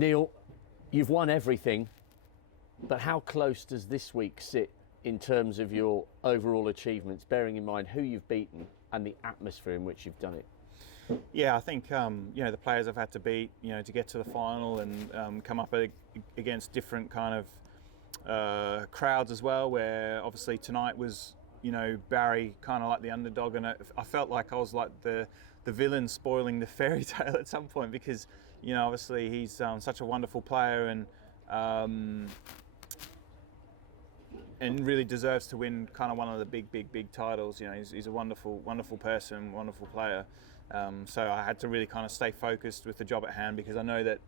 Neil, you've won everything, but how close does this week sit in terms of your overall achievements, bearing in mind who you've beaten and the atmosphere in which you've done it? Yeah, I think the players I've had to beat, to get to the final and come up against different kind of crowds as well. Where obviously tonight was, Barry kind of like the underdog, and I felt like I was like the villain spoiling the fairy tale at some point because, obviously he's such a wonderful player and really deserves to win kind of one of the big titles. He's a wonderful person, wonderful player. So I had to really kind of stay focused with the job at hand because I know that,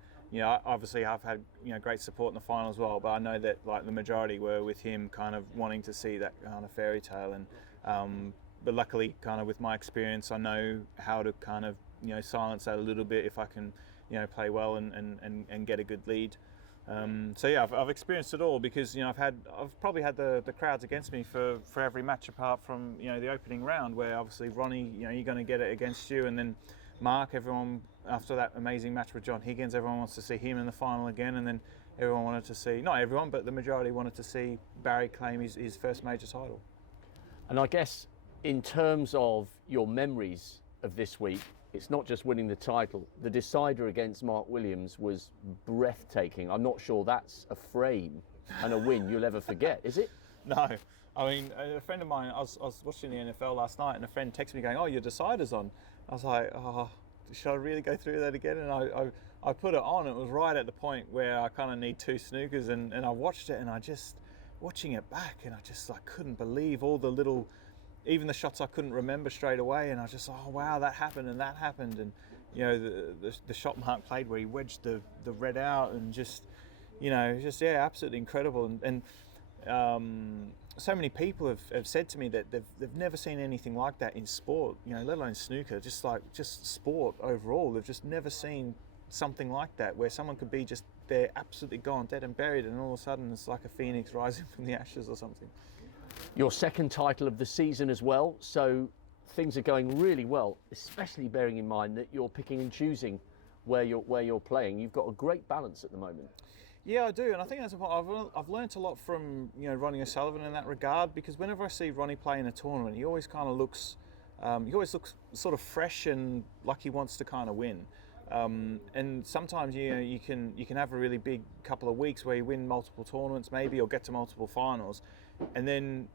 obviously I've had, great support in the final as well, but I know that like the majority were with him kind of wanting to see that kind of fairy tale. And but luckily kind of with my experience, I know how to kind of, silence that a little bit if I can, play well and get a good lead. So yeah, I've experienced it all because I've probably had the crowds against me for every match apart from the opening round where obviously Ronnie, you're going to get it against you, and then Mark, everyone after that amazing match with John Higgins, everyone wants to see him in the final again, and then everyone wanted to see, not everyone, but the majority wanted to see Barry claim his first major title. And I guess in terms of your memories of this week, it's not just winning the title. The decider against Mark Williams was breathtaking. I'm not sure that's a frame and a win you'll ever forget, is it? No. I mean, a friend of mine, I was watching the NFL last night and a friend texted me going, "Oh, your decider's on." I was like, "Oh, should I really go through that again?" And I put it on. It was right at the point where I kind of need two snookers, and I watched it, and I just, watching it back, and I just like couldn't believe all the little, even the shots I couldn't remember straight away, and I just, oh wow, that happened, and the shot Mark played where he wedged the red out, and just absolutely incredible, and so many people have said to me that they've never seen anything like that in sport, let alone snooker, just sport overall. They've just never seen something like that where someone could be just there, absolutely gone, dead and buried, and all of a sudden it's like a phoenix rising from the ashes or something. Your second title of the season as well, so things are going really well, especially bearing in mind that you're picking and choosing where you're playing. You've got a great balance at the moment. Yeah, I do, and I think that's important. I've learnt a lot from Ronnie O'Sullivan in that regard, because whenever I see Ronnie play in a tournament, he always kind of looks, sort of fresh and like he wants to kind of win. And sometimes you can have a really big couple of weeks where you win multiple tournaments maybe, or get to multiple finals, and then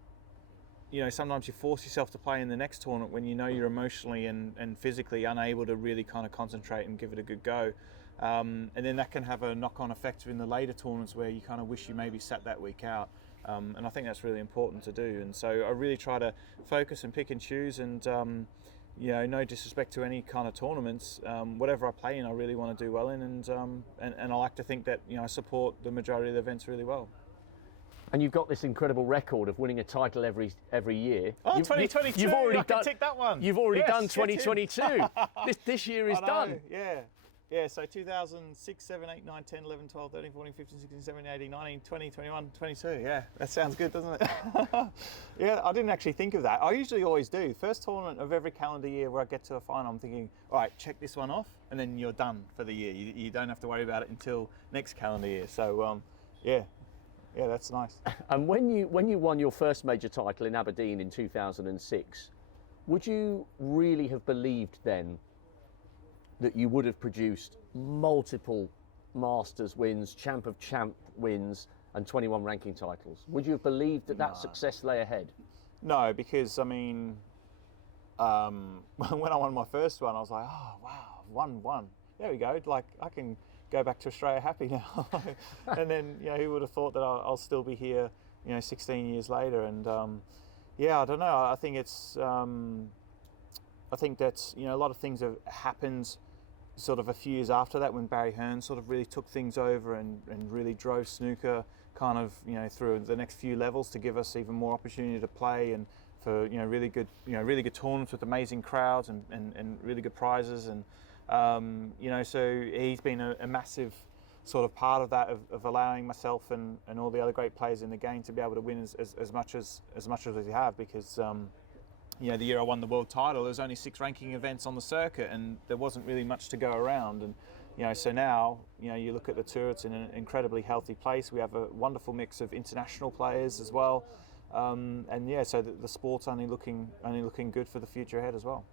sometimes you force yourself to play in the next tournament when you're emotionally and physically unable to really kind of concentrate and give it a good go. And then that can have a knock-on effect in the later tournaments where you kind of wish you maybe sat that week out. And I think that's really important to do. And so I really try to focus and pick and choose, and no disrespect to any kind of tournaments, whatever I play in, I really want to do well in, and I like to think that I support the majority of the events really well. And you've got this incredible record of winning a title every year. Oh, 2022! You've already can tick that one. You've already done 2022. this year is done. Yeah, so 2006, 7, 8, 9, 10, 11, 12, 13, 14, 15, 16, 17, 18, 19, 20, 21, 22. Yeah, that sounds good, doesn't it? Yeah, I didn't actually think of that. I usually always do. First tournament of every calendar year where I get to a final, I'm thinking, all right, check this one off, and then you're done for the year. You don't have to worry about it until next calendar year. So, yeah, that's nice. And when you won your first major title in Aberdeen in 2006, would you really have believed then that you would have produced multiple Masters wins, Champ of Champ wins, and 21 ranking titles? Would you have believed that success lay ahead? No, because I mean, when I won my first one, I was like, oh wow, I've won one. There we go. Like I can go back to Australia happy now. And then who would have thought that I'll still be here, 16 years later? And I don't know. I think it's. I think that's a lot of things have happened sort of a few years after that, when Barry Hearn sort of really took things over and really drove snooker kind of through the next few levels to give us even more opportunity to play, and for really good tournaments with amazing crowds and really good prizes, and so he's been a massive sort of part of that, of allowing myself and all the other great players in the game to be able to win as much as we have, because the year I won the world title, there was only 6 ranking events on the circuit, and there wasn't really much to go around. And So now, you look at the tour, it's in an incredibly healthy place. We have a wonderful mix of international players as well. So the sport's only looking good for the future ahead as well.